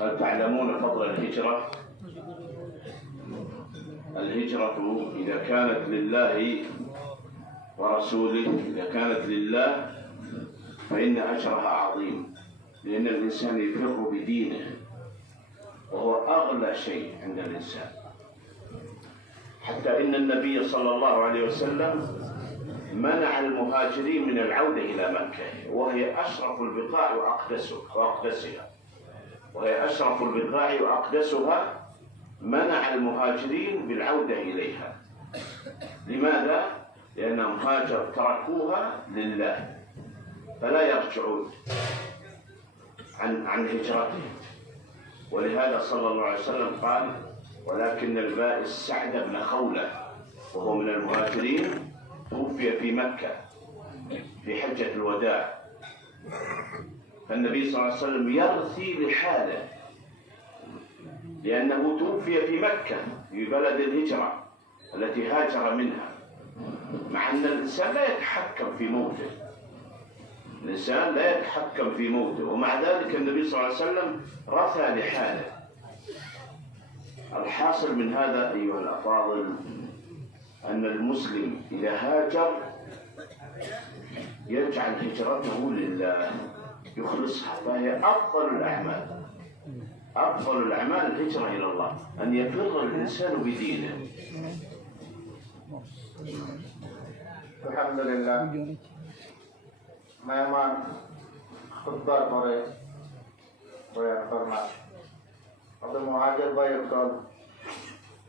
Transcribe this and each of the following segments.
هل تعلمون فضل الهجرة؟ الهجرة إذا كانت لله ورسوله، إذا كانت لله فإن أجرها عظيم، لأن الإنسان يفر بدينه وهو أغلى شيء عند الإنسان. حتى إن النبي صلى الله عليه وسلم منع المهاجرين من العودة إلى مكة، وهي أشرف البقاع وأقدسها، وهي أشرف البقاع وأقدسها. منع المهاجرين بالعودة إليها. لماذا؟ لأنهم تركوها لله، فلا يرجعون عن هجرتهم. ولهذا صلى الله عليه وسلم قال: ولكن البائس سعد بن خولة وهو من المهاجرين توفي في مكة في حجة الوداع، فالنبي صلى الله عليه وسلم يرثي لحاله لأنه توفي في مكة في بلد الهجرة التي هاجر منها، مع أن الإنسان لا يتحكم في موته، الإنسان لا يتحكم في موته، ومع ذلك النبي صلى الله عليه وسلم رثى لحاله. الحاصل من هذا أيها الأفاضل أن المسلم إذا هاجر يجعل هجرته لله، يخلصها، فهي أفضل الأعمال. أفضل الأعمال الهجرة إلى الله، أن يفر الإنسان بدينه. الحمد لله. মেহমান খুতবার পরে বয়ান ফরমান আমাদের মুহাজির ভাই একদল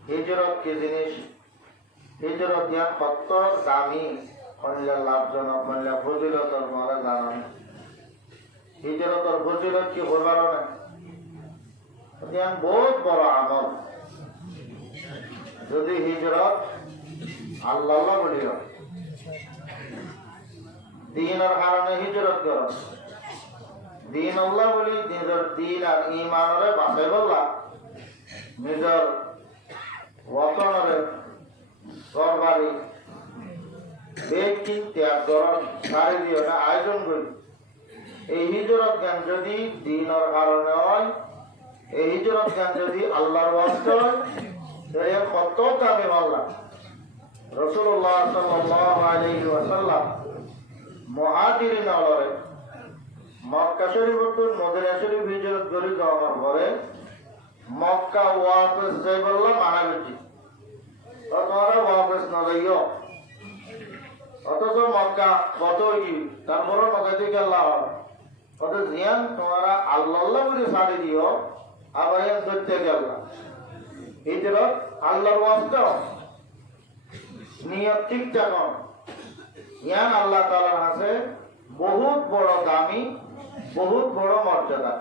হিজরত কি জিনিস, হিজরত দিয়া কত দামি, কইলা লাভজনক, কইলা ফজিলতর মারা জানান। হিজরতর ফজিলত কি বলবার না, জ্ঞান বহুত বড় আমল। যদি হিজরত আল্লাহ বলি দিনের কারণে হিজরত কর, দিন আল্লাহ বলি নিজের দিন আর ইমানরে বাঁচাই বললা, নিজের ওয়াতনরে ঘরবাড়ি ব্যক্তি ত্যাগ করার সারি দিয়ে আয়োজন করি। এই হিজরত জ্ঞান যদি দিনের কারণে হয়, এই হিজরত জ্ঞান যদি আল্লাহর ওয়াস্তে হয়, তাহলে কত দামি মাল্লা। রাসূলুল্লাহ সাল্লাল্লাহু আলাইহি ওয়াসাল্লাম মুহাজিরিন আলারে মক্কা শরীফ থেকে মদিনা শরীফ হিজরত করে যাওয়ার পরে মক্কা ওয়াপস যাই বললাম মানা গেছি, তোমরা ওয়াপস না যাইও। অথচ মক্কা কত কি তারপরে নগাইতে গেল, অত জিয়ান তোমরা আল্লাহ বলে ছাড়ি দিও, আবার ধরতে গেল। হিজরত আল্লাহর ওয়াস্তে নিয়ত ঠিকঠাক ইয়ান আল্লাহ তাআলার কাছে বহুত বড় দামি, বহুত বড় মর্যাদা।